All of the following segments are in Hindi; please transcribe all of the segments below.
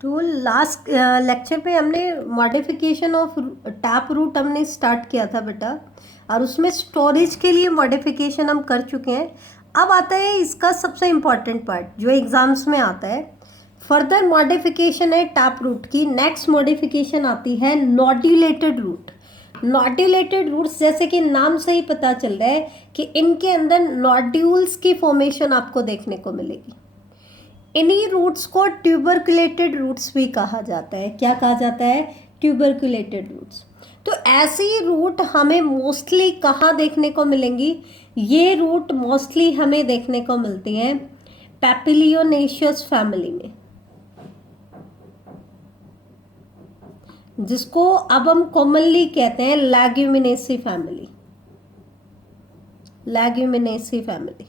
तो लास्ट लेक्चर पे हमने मॉडिफिकेशन ऑफ टैप रूट हमने स्टार्ट किया था बेटा, और उसमें स्टोरेज के लिए मॉडिफिकेशन हम कर चुके हैं। अब आता है इसका सबसे इम्पॉर्टेंट पार्ट जो एग्जाम्स में आता है। फर्दर मॉडिफिकेशन है टैप रूट की। नेक्स्ट मॉडिफिकेशन आती है नॉड्यूलेटेड रूट। नॉड्यूलेटेड रूट्स, जैसे कि नाम से ही पता चल रहा है कि इनके अंदर नॉड्यूल्स की फॉर्मेशन आपको देखने को मिलेगी। इन्हीं रूट्स को ट्यूबरकुलेटेड रूट्स भी कहा जाता है। क्या कहा जाता है? ट्यूबरकुलेटेड रूट्स। तो ऐसी रूट हमें मोस्टली कहाँ देखने को मिलेंगी? ये रूट मोस्टली हमें देखने को मिलती हैं पैपिलियोनेशियस फैमिली में, जिसको अब हम कॉमनली कहते हैं लैग्यूमिनेसी फैमिली। लैग्यूमिनेसी फैमिली।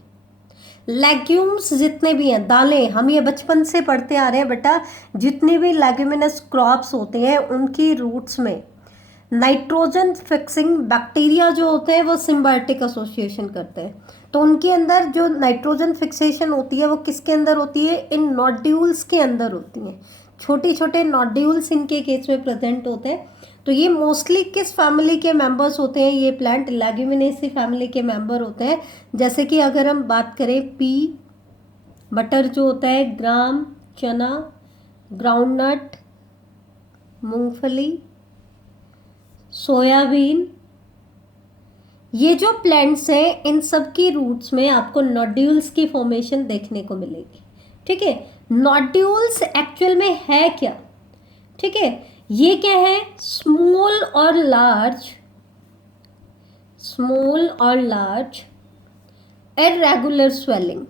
लेग्यूम्स जितने भी हैं, दालें, हम ये बचपन से पढ़ते आ रहे हैं बेटा, जितने भी लेग्यूमिनस क्रॉप्स होते हैं उनकी रूट्स में नाइट्रोजन फिक्सिंग बैक्टीरिया जो होते हैं वो सिम्बायोटिक एसोसिएशन करते हैं। तो उनके अंदर जो नाइट्रोजन फिक्सेशन होती है वो किसके अंदर होती है? इन नोड्यूल्स के अंदर होती हैं। छोटे छोटे नोड्यूल्स इनके केस में प्रेजेंट होते हैं। तो ये मोस्टली किस फैमिली के मेंबर्स होते हैं? ये प्लांट लेग्यूमिनेसी फैमिली के मेंबर होते हैं। जैसे कि अगर हम बात करें पी, बटर जो होता है, ग्राम, चना, ग्राउंडनट, मूंगफली, सोयाबीन, ये जो प्लांट्स हैं इन सब की रूट्स में आपको नोड्यूल्स की फॉर्मेशन देखने को मिलेगी। ठीक है, नोड्यूल्स एक्चुअल में है क्या? ठीक है, ये क्या है? स्मॉल और लार्ज, स्मॉल और लार्ज इररेगुलर स्वेलिंग।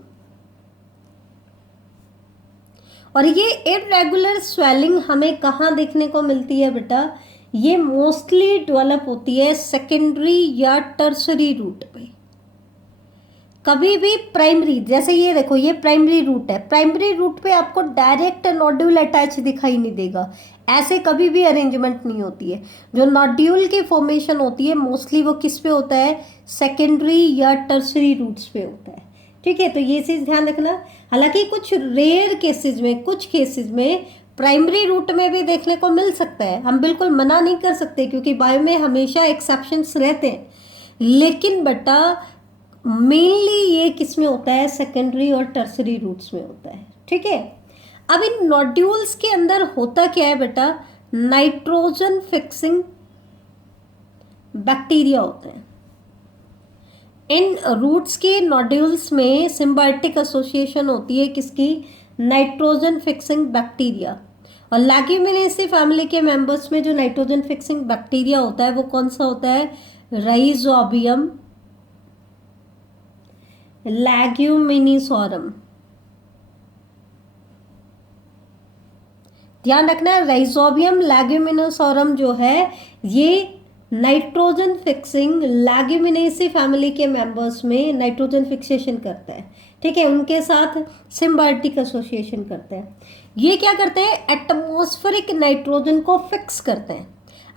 और ये इररेगुलर स्वेलिंग हमें कहाँ देखने को मिलती है बेटा? ये मोस्टली डेवलप होती है सेकेंडरी या टर्सरी रूट पे। कभी भी प्राइमरी, जैसे ये देखो ये प्राइमरी रूट है, प्राइमरी रूट पे आपको डायरेक्ट नोड्यूल अटैच दिखाई नहीं देगा। ऐसे कभी भी अरेंजमेंट नहीं होती है। जो नोड्यूल की फॉर्मेशन होती है मोस्टली वो किस पे होता है? सेकेंडरी या टर्सरी रूट्स पे होता है। ठीक है, तो ये चीज़ ध्यान रखना। हालांकि कुछ रेयर केसेस में, कुछ केसेस में प्राइमरी रूट में भी देखने को मिल सकता है, हम बिल्कुल मना नहीं कर सकते क्योंकि बायो में हमेशा एक्सेप्शंस रहते हैं। लेकिन बेटा मेनली ये किस में होता है? सेकेंडरी और टर्सरी रूट्स में होता है। ठीक है, अब इन नोड्यूल्स के अंदर होता क्या है बेटा? नाइट्रोजन फिक्सिंग बैक्टीरिया होते हैं। इन रूट्स के नोड्यूल्स में सिम्बायोटिक एसोसिएशन होती है किसकी? Nitrogen fixing bacteria. और लैग्यूमिनेसी फैमिली के मेंबर्स में जो नाइट्रोजन फिक्सिंग बैक्टीरिया होता है वो कौन सा होता है? राइजोबियम लैग्यूमिनिसोरम। ध्यान रखना है, राइजोबियम लैग्यूमिनोसोरम जो है ये नाइट्रोजन फिक्सिंग लैग्यूमिनेसी फैमिली के मेंबर्स में नाइट्रोजन फिक्सेशन करता है। ठीक है, उनके साथ सिम्बायोटिक एसोसिएशन करते हैं। ये क्या करते हैं? एटमॉस्फेरिक नाइट्रोजन को फिक्स करते हैं।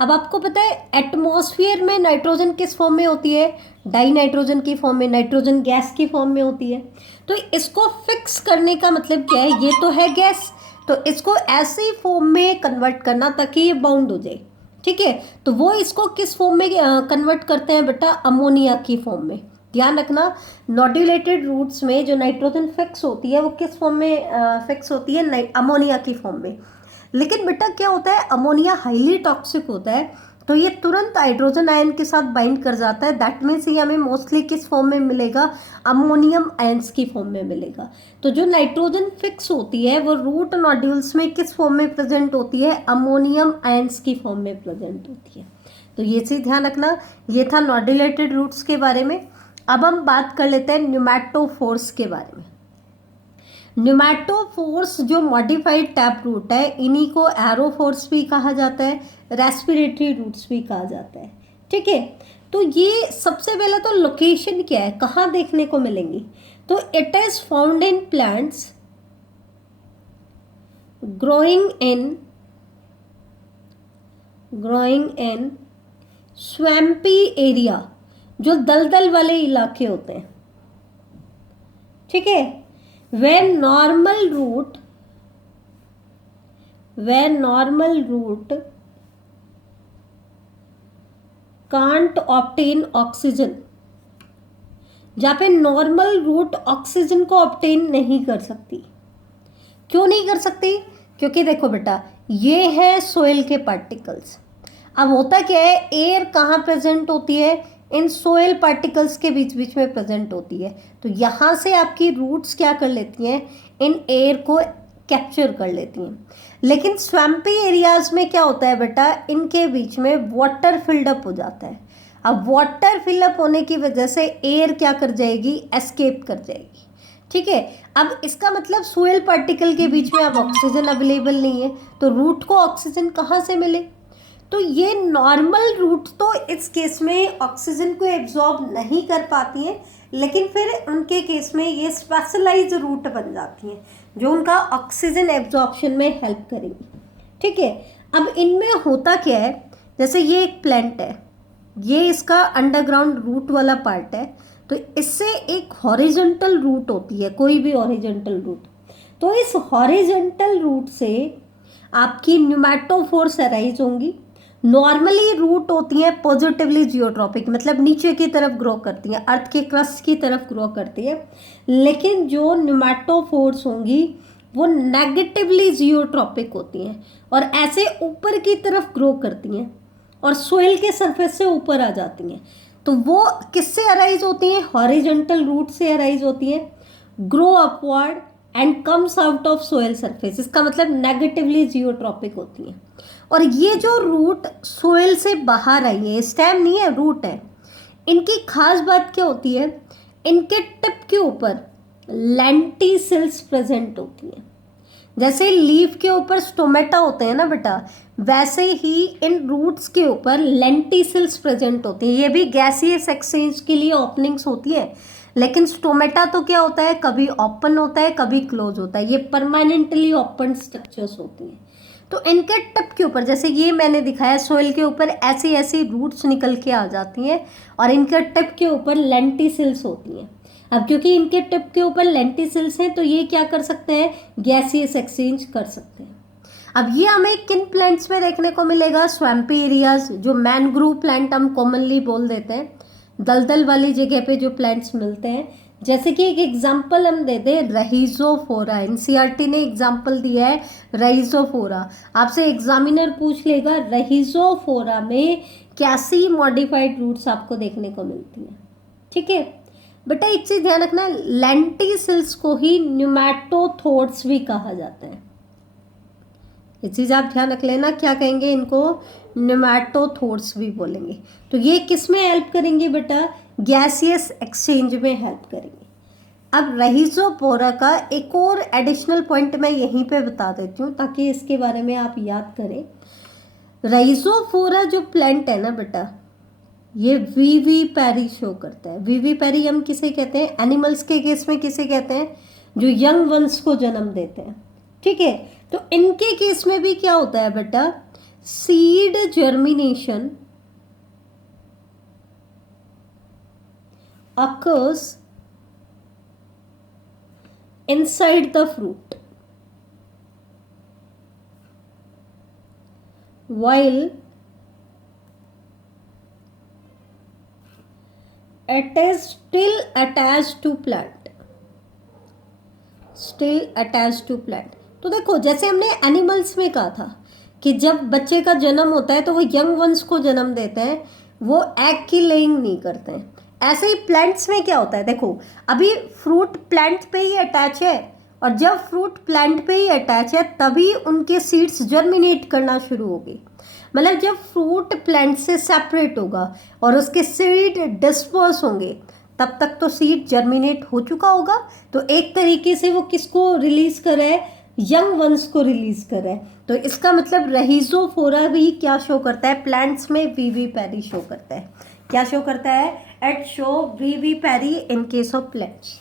अब आपको पता है एटमॉस्फेयर में नाइट्रोजन किस फॉर्म में होती है? डाई नाइट्रोजन की फॉर्म में, नाइट्रोजन गैस की फॉर्म में होती है। तो इसको फिक्स करने का मतलब क्या है? ये तो है गैस, तो इसको ऐसी फॉर्म में कन्वर्ट करना ताकि ये बाउंड हो जाए। ठीक है, तो वो इसको किस फॉर्म में कन्वर्ट करते हैं बेटा? अमोनिया की फॉर्म में। ध्यान रखना, नोड्यूलेटेड रूट्स में जो नाइट्रोजन फिक्स होती है वो किस फॉर्म में फिक्स होती है? अमोनिया की फॉर्म में। लेकिन बेटा क्या होता है? अमोनिया हाईली टॉक्सिक होता है, तो ये तुरंत हाइड्रोजन आयन के साथ बाइंड कर जाता है। दैट मीन्स ये हमें मोस्टली किस फॉर्म में मिलेगा? अमोनियम आयंस की फॉर्म में मिलेगा। तो जो नाइट्रोजन फिक्स होती है वो रूट नोड्यूल्स में किस फॉर्म में प्रेजेंट होती है? अमोनियम आयंस की फॉर्म में प्रेजेंट होती है। तो ये चीज़ ध्यान रखना। ये था नोड्यूलेटेड रूट्स के बारे में। अब हम बात कर लेते हैं न्यूमैटोफोर्स के बारे में। न्यूमैटोफोर्स जो मॉडिफाइड टैप रूट है इन्हीं को एरोफोर्स भी कहा जाता है, रेस्पिरेटरी रूट्स भी कहा जाता है। ठीक है, तो ये सबसे पहले तो लोकेशन क्या है, कहाँ देखने को मिलेंगी? तो it is found in plants growing in swampy area, जो दलदल वाले इलाके होते हैं। ठीक है, where normal root where normal root can't obtain oxygen, जहाँ पे नॉर्मल रूट ऑक्सीजन को ऑब्टेन नहीं कर सकती। क्यों नहीं कर सकती? क्योंकि देखो बेटा, ये है सोइल के पार्टिकल्स। अब होता क्या है, एयर कहाँ प्रेजेंट होती है? इन सोइल पार्टिकल्स के बीच बीच में प्रेजेंट होती है। तो यहाँ से आपकी रूट्स क्या कर लेती हैं? इन एयर को कैप्चर कर लेती हैं। लेकिन स्वैम्पी एरियाज में क्या होता है बेटा, इनके बीच में वाटर फिल्डअप हो जाता है। अब वाटर फिलअप होने की वजह से एयर क्या कर जाएगी? एस्केप कर जाएगी। ठीक है, अब इसका मतलब सोइल पार्टिकल के बीच में अब ऑक्सीजन अवेलेबल नहीं है, तो रूट को ऑक्सीजन कहाँ से मिले? तो ये नॉर्मल रूट तो इस केस में ऑक्सीजन को एब्जॉर्ब नहीं कर पाती हैं, लेकिन फिर उनके केस में ये स्पेशलाइज्ड रूट बन जाती हैं जो उनका ऑक्सीजन एब्जॉर्प्शन में हेल्प करेंगी। ठीक है, अब इनमें होता क्या है, जैसे ये एक प्लांट है, ये इसका अंडरग्राउंड रूट वाला पार्ट है, तो इससे एक हॉरिजॉन्टल रूट होती है, कोई भी हॉरिजॉन्टल रूट। तो इस हॉरिजॉन्टल रूट से आपकी न्यूमैटोफोर्स अराइज होंगी। नॉर्मली रूट होती हैं पॉजिटिवली जियोट्रॉपिक, मतलब नीचे की तरफ ग्रो करती हैं, अर्थ के क्रस्ट की तरफ ग्रो करती है। लेकिन जो न्यूमैटोफोर्स होंगी वो नेगेटिवली जियोट्रॉपिक होती हैं और ऐसे ऊपर की तरफ ग्रो करती हैं और सोइल के सरफेस से ऊपर आ जाती हैं। तो वो किससे अराइज होती हैं? हॉरिजॉन्टल रूट से अराइज होती हैं, grow upward and comes out of soil surface. इसका मतलब नेगेटिवली जियोट्रॉपिक होती हैं। और ये जो रूट सोइल से बाहर आई है, स्टेम नहीं है, रूट है, इनकी खास बात क्या होती है? इनके टिप के ऊपर लेंटिसिल्स प्रेजेंट होती हैं। जैसे लीफ के ऊपर स्टोमेटा होते हैं ना बेटा, वैसे ही इन रूट्स के ऊपर लेंटिसिल्स प्रेजेंट होती हैं। ये भी गैसियस एक्सचेंज के लिए ओपनिंग्स होती है, लेकिन स्टोमेटा तो क्या होता है, कभी ओपन होता है कभी क्लोज होता है, ये परमानेंटली ओपन स्ट्रक्चर्स होती हैं। तो इनके टिप के ऊपर, जैसे ये मैंने दिखाया, सोइल के ऊपर ऐसी ऐसी रूट्स निकल के आ जाती हैं और इनके टिप के ऊपर लेंटिसिल्स होती हैं। अब क्योंकि इनके टिप के ऊपर लेंटिसिल्स हैं तो ये क्या कर सकते हैं? गैसियस एक्सचेंज कर सकते हैं। अब ये हमें किन प्लांट्स में देखने को मिलेगा? स्वैम्पी एरियाज, जो मैनग्रूव प्लांट हम कॉमनली बोल देते हैं, दलदल वाली जगह पे जो प्लांट्स मिलते हैं। जैसे कि एक एग्जांपल हम दे दें, रहीजोफोरा, एनसीईआरटी ने एग्जांपल दिया है रहीजोफोरा। आपसे एग्जामिनर पूछ लेगा रहीजोफोरा में कैसी मॉडिफाइड रूट्स आपको देखने को मिलती हैं। ठीक है बेटा, एक चीज ध्यान रखना, लेंटिसिल्स को ही न्यूमैटोथोर्ड्स भी कहा जाता है। ये चीज आप ध्यान रख लेना, क्या कहेंगे इनको? न्यूमैटोथोर्ड्स भी बोलेंगे। तो ये किस में हेल्प करेंगे बेटा? गैसियस एक्सचेंज में हेल्प करेंगे। अब रहीजोफोरा का एक और एडिशनल पॉइंट मैं यहीं पे बता देती हूँ ताकि इसके बारे में आप याद करें। रहीजोफोरा जो प्लांट है ना बेटा, ये वीवी पैरी शो करता है। वीवी पैरी हम किसे कहते हैं? एनिमल्स के केस में किसे कहते हैं? जो यंग वंस को जन्म देते हैं। ठीक है, तो इनके केस में भी क्या होता है बेटा? Seed germination occurs inside the fruit while it is still attached to plant, तो देखो, जैसे हमने एनिमल्स में कहा था कि जब बच्चे का जन्म होता है तो वो यंग वंस को जन्म देते हैं, वो एग की लेइंग नहीं करते हैं। ऐसे ही प्लांट्स में क्या होता है, देखो अभी फ्रूट प्लांट पे ही अटैच है और जब फ्रूट प्लांट पे ही अटैच है तभी उनके सीड्स जर्मिनेट करना शुरू होगी। मतलब जब फ्रूट प्लांट से सेपरेट होगा और उसके सीड डिस्पर्स होंगे तब तक तो सीड जर्मिनेट हो चुका होगा। तो एक तरीके से वो किसको रिलीज कर रहा है? यंग वंस को रिलीज कर रहा है। तो इसका मतलब रहीजोफोरा भी क्या शो करता है? प्लांट्स में वीवी पैरी शो करता है। क्या शो करता है? It show vivipary in case of plants.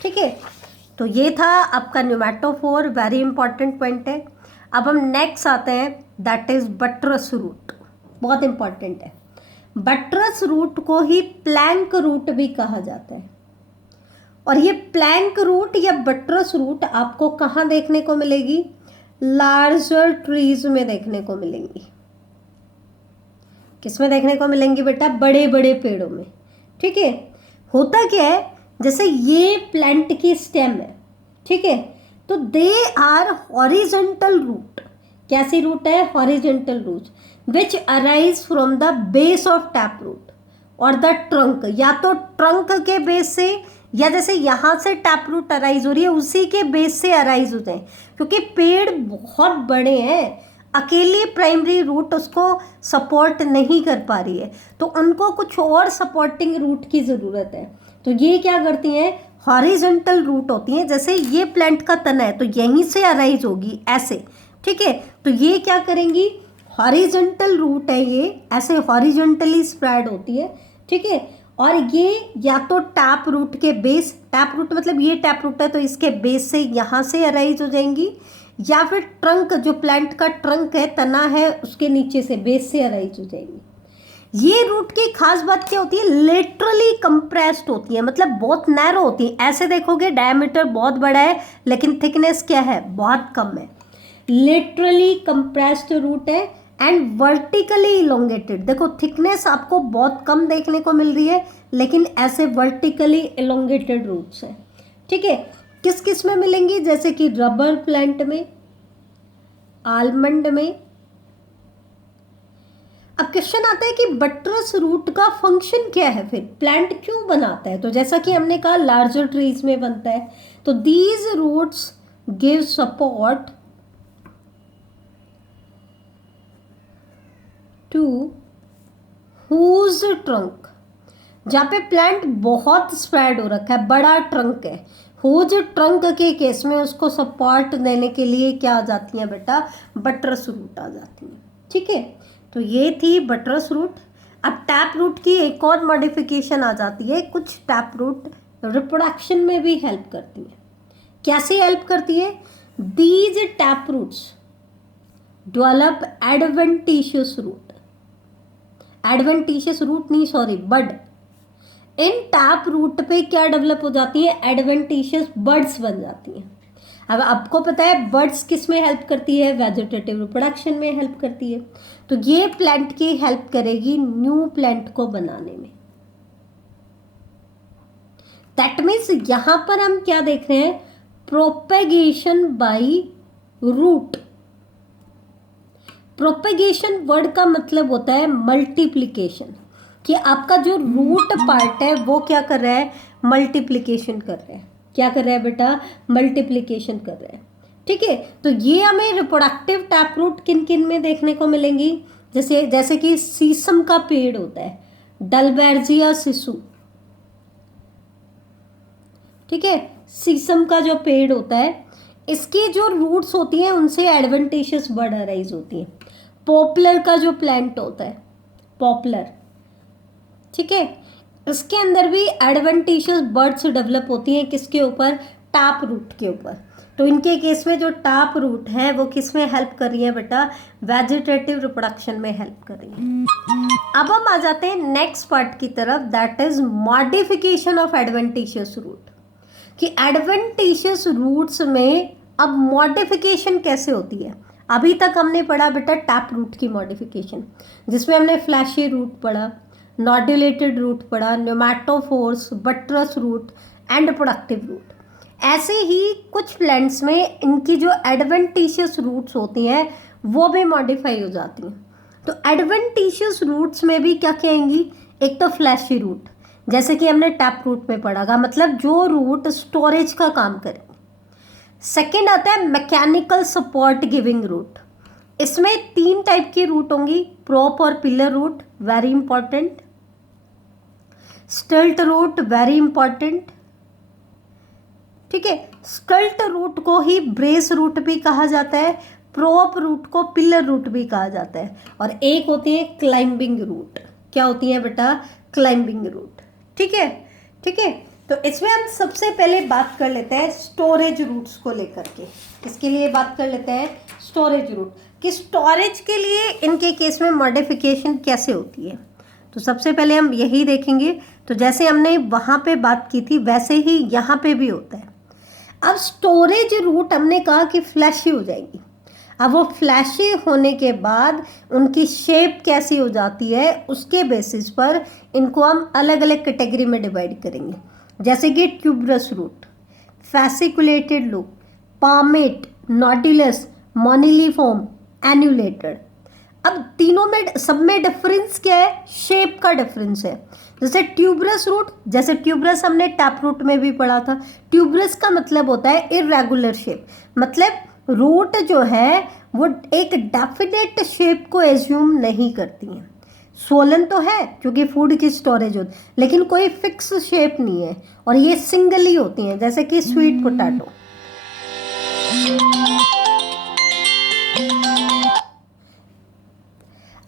ठीक है, तो ये था आपका न्यूमैटोफोर, वेरी इंपॉर्टेंट पॉइंट है। अब हम नेक्स्ट आते हैं, दैट इज बट्रस रूट। बहुत इंपॉर्टेंट है। बट्रस रूट को ही प्लैंक रूट भी कहा जाता है। और ये प्लैंक रूट या बट्रस रूट आपको कहाँ देखने को मिलेगी? लार्जर ट्रीज में देखने को मिलेंगी। किसमें देखने को मिलेंगी बेटा? बड़े बड़े पेड़ों में। ठीक है, होता क्या है, जैसे ये प्लांट की स्टेम है, ठीक है, तो दे आर हॉरिजेंटल रूट। कैसी रूट है? Horizontal root which arise from the base of tap root और द ट्रंक, या तो ट्रंक के बेस से, या जैसे यहाँ से टैप रूट अराइज हो रही है उसी के बेस से अराइज होते हैं, क्योंकि पेड़ बहुत बड़े हैं, अकेली प्राइमरी रूट उसको सपोर्ट नहीं कर पा रही है, तो उनको कुछ और सपोर्टिंग रूट की ज़रूरत है। तो ये क्या करती हैं? हॉरिजेंटल रूट होती हैं। जैसे ये प्लांट का तना है तो यहीं से अराइज होगी ऐसे, ठीक है, तो ये क्या करेंगी? हॉरिजेंटल रूट है, ये ऐसे हॉरिजेंटली स्प्रेड होती है, ठीक है, और ये या तो टैप रूट के बेस, टैप रूट मतलब ये टैप रूट है तो इसके बेस से यहाँ से अराइज हो जाएंगी, या फिर ट्रंक, जो प्लांट का ट्रंक है, तना है, उसके नीचे से बेस से अराइज हो जाएंगी। ये रूट की खास बात क्या होती है? लेटरली कंप्रेस्ड होती है, मतलब बहुत नैरो होती है। ऐसे देखोगे डायमीटर बहुत बड़ा है लेकिन थिकनेस क्या है? बहुत कम है। लेटरली कंप्रेस्ड रूट है एंड वर्टिकली इलोंगेटेड। देखो थिकनेस आपको बहुत कम देखने को मिल रही है लेकिन ऐसे वर्टिकली इलोंगेटेड रूट्स हैं, ठीक है। किस किस में मिलेंगी? जैसे कि रबर प्लांट में, आलमंड में। अब क्वेश्चन आता है कि बट्रस रूट का फंक्शन क्या है, फिर प्लांट क्यों बनाता है? तो जैसा कि हमने कहा लार्जर ट्रीज में बनता है, तो these roots give support to whose trunk. जहाँ पे प्लांट बहुत स्प्रेड हो रखा है, बड़ा ट्रंक है, हुज ट्रंक के केस में उसको सपोर्ट देने के लिए क्या आ जाती हैं बेटा? बट्रस रूट आ जाती हैं, ठीक है। तो ये थी बट्रस रूट। अब टैप रूट की एक और मॉडिफिकेशन आ जाती है। कुछ टैप रूट रिप्रोडक्शन में भी हेल्प करती है। कैसे हेल्प करती है? These tap roots develop adventitious root, adventitious root नहीं, सॉरी, बड। इन टैप रूट पे क्या डेवलप हो जाती है? एडवेंटिशियस बर्ड्स बन जाती हैं। अब आपको पता है बर्ड्स किस में हेल्प करती है? वेजिटेटिव रिप्रोडक्शन में हेल्प करती है। तो ये प्लांट की हेल्प करेगी न्यू प्लांट को बनाने में। दैट मीन्स यहां पर हम क्या देख रहे हैं? Propagation by root. Propagation word का मतलब होता है मल्टीप्लिकेशन, कि आपका जो रूट पार्ट है वो क्या कर रहा है? मल्टीप्लिकेशन कर रहा है। क्या कर रहा है बेटा? मल्टीप्लिकेशन कर रहा है, ठीक है। तो ये हमें रिप्रोडक्टिव टैप रूट किन किन में देखने को मिलेंगी? जैसे कि सीसम का पेड़ होता है, डलबेर्जिया सिसु, ठीक है, सीसम का जो पेड़ होता है, इसकी जो रूट्स होती हैं उनसे एडवेंटिशियस बर्ड अराइज होती है। पॉपुलर का जो प्लांट होता है, पॉपुलर, ठीक है, इसके अंदर भी एडवेंटिशियस बर्ड्स डेवलप होती हैं। किसके ऊपर? टैप रूट के ऊपर। तो इनके केस में जो टैप रूट है वो किस में हेल्प कर रही है बेटा? वेजिटेटिव रिप्रोडक्शन में हेल्प कर रही है। अब हम आ जाते हैं नेक्स्ट पार्ट की तरफ, that is modification of adventitious root. कि एडवेंटिशियस रूट्स में अब मॉडिफिकेशन कैसे होती है? अभी तक हमने पढ़ा बेटा टैप रूट की मॉडिफिकेशन, जिसमें हमने फ्लैशी रूट पढ़ा, नॉड्यूलेटेड रूट पढ़ा, pneumatophores, buttress root and reproductive root. ऐसे ही कुछ प्लांट्स में इनकी जो एडवेंटिशियस रूट्स होती हैं वो भी मॉडिफाई हो जाती हैं। तो एडवेंटिशियस रूट्स में भी क्या कहेंगी? एक तो फ्लैशी रूट, जैसे कि हमने टैप रूट में पढ़ा था, मतलब जो रूट स्टोरेज का काम करेंगे। सेकेंड आता है मैकेनिकल सपोर्ट गिविंग रूट। इसमें 3 टाइप की रूट होंगी, प्रोप और pillar root, very important, stilt root, very important, ठीक है। स्टिल्ट रूट को ही ब्रेस रूट भी कहा जाता है, प्रोप रूट को पिलर रूट भी कहा जाता है, और एक होती है क्लाइंबिंग रूट। क्या होती है बेटा? क्लाइंबिंग रूट, ठीक है, ठीक है। तो इसमें हम सबसे पहले बात कर लेते हैं स्टोरेज रूट्स को लेकर के। इसके लिए बात कर लेते हैं स्टोरेज रूट, कि स्टोरेज के लिए इनके केस में मॉडिफिकेशन कैसे होती है। तो सबसे पहले हम यही देखेंगे। तो जैसे हमने वहाँ पे बात की थी वैसे ही यहाँ पे भी होता है। अब स्टोरेज रूट हमने कहा कि फ्लैशी हो जाएगी। अब वो फ्लैशी होने के बाद उनकी शेप कैसी हो जाती है, उसके बेसिस पर इनको हम अलग अलग कैटेगरी में डिवाइड करेंगे। जैसे कि tuberous root, फैसिकुलेटेड loop, palmate, नॉड्यूलस, मोनिलीफॉर्म, annulated. अब तीनों में सब में डिफरेंस क्या है? शेप का डिफरेंस है। जैसे ट्यूबरस रूट, जैसे ट्यूबरस हमने टैप रूट में भी पढ़ा था, ट्यूबरस का मतलब होता है इरेगुलर शेप, मतलब रूट जो है वो एक डेफिनेट शेप को एज्यूम नहीं करती हैं। सोलन तो है क्योंकि फूड की स्टोरेज होती, लेकिन कोई फिक्स शेप नहीं है, और ये सिंगली होती हैं, जैसे कि स्वीट पोटैटो।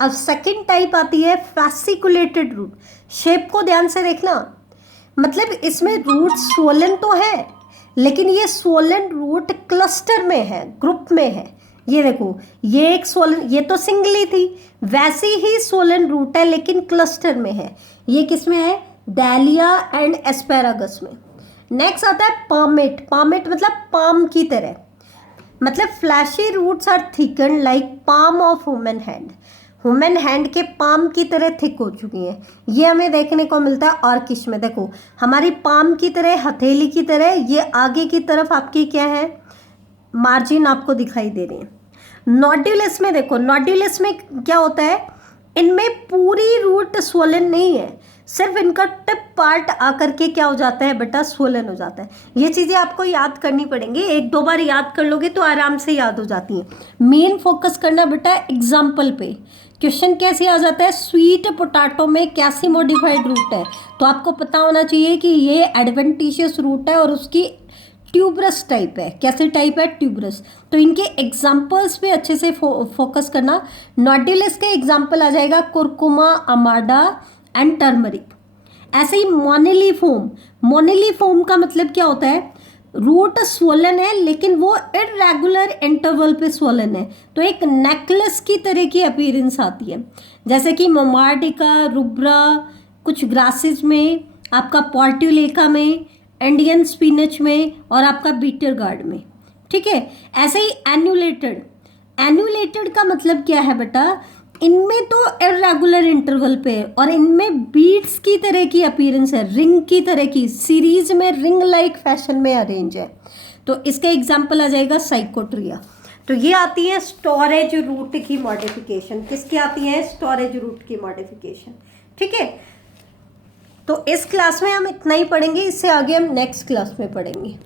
अब सेकंड टाइप आती है फैसिकुलेटेड रूट। शेप को ध्यान से देखना, मतलब इसमें रूट स्वोलन तो है, लेकिन ये स्वोलन रूट क्लस्टर में है, ग्रुप में है। ये देखो, ये एक स्वोलन, ये तो सिंगली थी, वैसी ही स्वोलन रूट है लेकिन क्लस्टर में है। ये किस में है? डैलिया एंड एस्पेरागस में। नेक्स्ट आता है पामेट। पामेट मतलब पाम की तरह, मतलब fleshy roots are thicken like palm of human hand. Human hand के पाम की तरह थिक हो चुकी हैं। ये हमें देखने को मिलता है ऑर्किश में। देखो, हमारी पाम की तरह, हथेली की तरह, ये आगे की तरफ आपकी क्या है? मार्जिन आपको दिखाई दे रही है। नॉड्यूलस में देखो, नॉड्यूलस में क्या होता है? इनमें पूरी रूट स्वोलन नहीं है, सिर्फ इनका टिप पार्ट आकर के क्या हो जाता है बेटा? स्वोलन हो जाता है। ये चीज़ें आपको याद करनी पड़ेंगी, एक दो बार याद कर लोगे तो आराम से याद हो जाती हैं। मेन फोकस करना बेटा एग्जाम्पल पे। क्वेश्चन कैसे आ जाता है? स्वीट पोटैटो में कैसी मॉडिफाइड रूट है, तो आपको पता होना चाहिए कि ये एडवेंटिशियस रूट है और उसकी ट्यूबरस टाइप है। कैसे टाइप है? ट्यूबरस। तो इनके एग्जाम्पल्स पे अच्छे से फोकस करना। नॉड्यूलस के एग्जाम्पल आ जाएगा कुरकुमा, अमाडा एंड टर्मरिक। ऐसे ही मोनिलीफॉर्म। मोनिलीफॉर्म का मतलब क्या होता है? रूट स्वोलन है लेकिन वो इरेगुलर इंटरवल पे स्वोलन है, तो एक नेकलेस की तरह की अपीयरेंस आती है। जैसे कि मोमार्डिका, रुब्रा, कुछ ग्रासेस में, आपका पोर्ट्युलेका में, इंडियन स्पिनच में, और आपका बीटर गार्ड में। ठीक है। ऐसे ही एन्यूलेटेड। एन्यूलेटेड का मतलब क्या है बेटा? इनमें तो इरेगुलर इंटरवल पे है और इनमें बीड्स की तरह की अपीयरेंस है, रिंग की तरह की, सीरीज में रिंग लाइक फैशन में अरेंज है। तो इसका एग्जांपल आ जाएगा साइकोट्रिया। तो ये आती है स्टोरेज रूट की मॉडिफिकेशन। किसकी आती है? स्टोरेज रूट की मॉडिफिकेशन। ठीक है। तो इस क्लास में हम इतना ही पढ़ेंगे, इससे आगे हम नेक्स्ट क्लास में पढ़ेंगे।